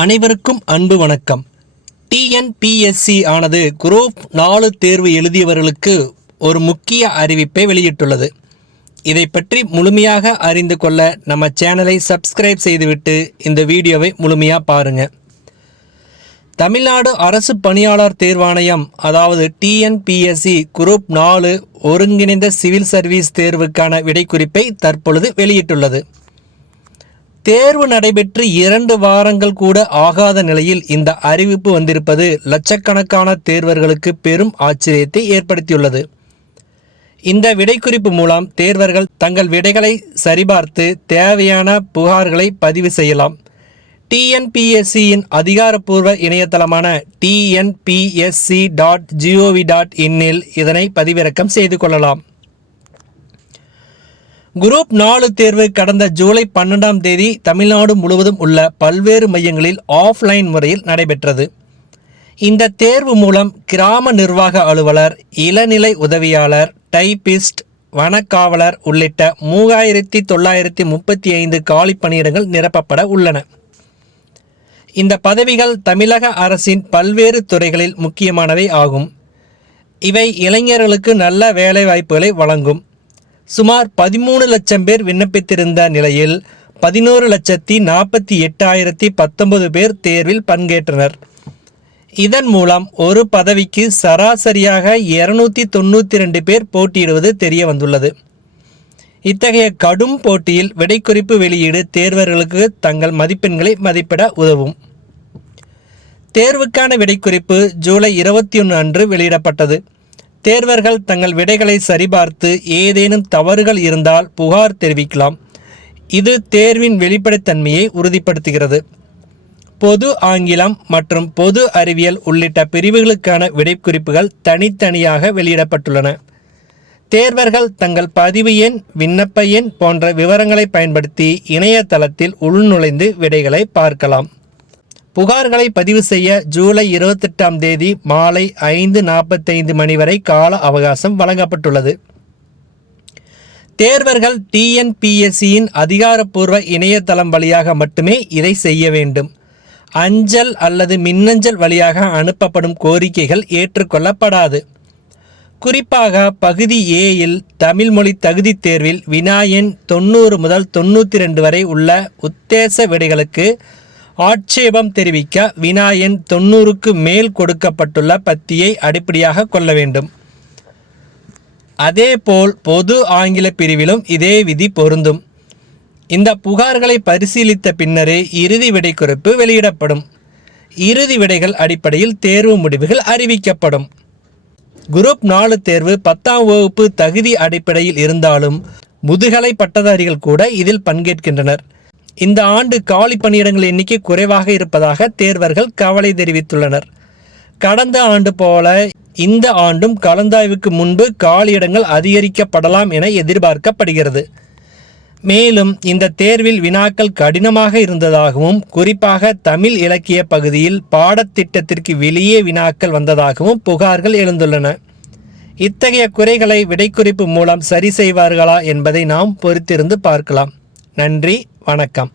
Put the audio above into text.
அனைவருக்கும் அன்பு வணக்கம். டிஎன்பிஎஸ்சி ஆனது குரூப் 4 தேர்வு எழுதியவர்களுக்கு ஒரு முக்கிய அறிவிப்பை வெளியிட்டுள்ளது. இதை பற்றி முழுமையாக அறிந்து கொள்ள நம்ம சேனலை சப்ஸ்கிரைப் செய்துவிட்டு இந்த வீடியோவை முழுமையாக பாருங்கள். தமிழ்நாடு அரசு பணியாளர் தேர்வாணையம் அதாவது டிஎன்பிஎஸ்சி குரூப் 4 ஒருங்கிணைந்த சிவில் சர்வீஸ் தேர்வுக்கான விடைக்குறிப்பை தற்பொழுது வெளியிட்டுள்ளது. தேர்வு நடைபெற்று 2 வாரங்கள் கூட ஆகாத நிலையில் இந்த அறிவிப்பு வந்திருப்பது லட்சக்கணக்கான தேர்வர்களுக்கு பெரும் ஆச்சரியத்தை ஏற்படுத்தியுள்ளது. இந்த விடைக்குறிப்பு மூலம் தேர்வர்கள் தங்கள் விடைகளை சரிபார்த்து தேவையான புகார்களை பதிவு செய்யலாம். டிஎன்பிஎஸ்சியின் அதிகாரப்பூர்வ இணையதளமான tnpsc.gov.in இதனை பதிவிறக்கம் செய்து கொள்ளலாம். குரூப் 4 தேர்வு கடந்த ஜூலை 12ஆம் தேதி தமிழ்நாடு முழுவதும் உள்ள பல்வேறு மையங்களில் ஆஃப்லைன் முறையில் நடைபெற்றது. இந்த தேர்வு மூலம் கிராம நிர்வாக அலுவலர், இளநிலை உதவியாளர், டைபிஸ்ட், வனக்காவலர் உள்ளிட்ட 3935 காலி பணியிடங்கள் நிரப்பப்பட உள்ளன. இந்த பதவிகள் தமிழக அரசின் பல்வேறு துறைகளில் முக்கியமானவை ஆகும். இவை இளைஞர்களுக்கு நல்ல வேலைவாய்ப்புகளை வழங்கும். சுமார் 13 லட்சம் பேர் விண்ணப்பித்திருந்த நிலையில் 11,48,019 பேர் தேர்வில் பங்கேற்றனர். இதன் மூலம் ஒரு பதவிக்கு சராசரியாக 292 பேர் போட்டியிடுவது தெரிய வந்துள்ளது. இத்தகைய கடும் போட்டியில் விடைக்குறிப்பு வெளியீடு தேர்வர்களுக்கு தங்கள் மதிப்பெண்களை மதிப்பிட உதவும். தேர்வுக்கான விடைக்குறிப்பு ஜூலை 21 அன்று வெளியிடப்பட்டது. தேர்வர்கள் தங்கள் விடைகளை சரிபார்த்து ஏதேனும் தவறுகள் இருந்தால் புகார் தெரிவிக்கலாம். இது தேர்வின் வெளிப்படைத்தன்மையை உறுதிப்படுத்துகிறது. பொது ஆங்கிலம் மற்றும் பொது அறிவியல் உள்ளிட்ட பிரிவுகளுக்கான விடைக்குறிப்புகள் தனித்தனியாக வெளியிடப்பட்டுள்ளன. தேர்வர்கள் தங்கள் பதிவு எண், விண்ணப்ப எண் போன்ற விவரங்களை பயன்படுத்தி இணையதளத்தில் உள்நுழைந்து விடைகளை பார்க்கலாம். புகார்களை பதிவு செய்ய ஜூலை 28ஆம் தேதி மாலை 5:45 மணி வரை கால அவகாசம் வழங்கப்பட்டுள்ளது. தேர்வர்கள் டிஎன்பிஎஸ்சியின் அதிகாரப்பூர்வ இணையதளம் வழியாக மட்டுமே இதை செய்ய வேண்டும். அஞ்சல் அல்லது மின்னஞ்சல் வழியாக அனுப்பப்படும் கோரிக்கைகள் ஏற்றுக்கொள்ளப்படாது. குறிப்பாக பகுதி ஏயில் தமிழ் மொழி தகுதி தேர்வில் வினா எண் 90 முதல் 92 வரை உள்ள உத்தேச விடைகளுக்கு ஆட்சேபம் தெரிவிக்க வினா எண் 90க்கு மேல் கொடுக்கப்பட்டுள்ள பத்தியை அடிப்படையாக கொள்ள வேண்டும். அதேபோல் பொது ஆங்கில பிரிவிலும் இதே விதி பொருந்தும். இந்த புகார்களை பரிசீலித்த பின்னரே இறுதி விடைக்குறிப்பு வெளியிடப்படும். இறுதி விடைகள் அடிப்படையில் தேர்வு முடிவுகள் அறிவிக்கப்படும். குரூப் 4 தேர்வு 10ஆம் வகுப்பு தகுதி அடிப்படையில் இருந்தாலும் முதுகலை பட்டதாரிகள் கூட இதில் பங்கேற்கின்றனர். இந்த ஆண்டு காலி பணியிடங்கள் எண்ணிக்கை குறைவாக இருப்பதாக தேர்வர்கள் கவலை தெரிவித்துள்ளனர். கடந்த ஆண்டு போல இந்த ஆண்டும் கலந்தாய்வுக்கு முன்பு காலியிடங்கள் அதிகரிக்கப்படலாம் என எதிர்பார்க்கப்படுகிறது. மேலும் இந்த தேர்வில் வினாக்கள் கடினமாக இருந்ததாகவும் குறிப்பாக தமிழ் இலக்கிய பகுதியில் பாடத்திட்டத்திற்கு வெளியே வினாக்கள் வந்ததாகவும் புகார்கள் எழுந்துள்ளன. இத்தகைய குறைகளை விடைக்குறிப்பு மூலம் சரி செய்வார்களா என்பதை நாம் பொறுத்திருந்து பார்க்கலாம். நன்றி, வணக்கம்.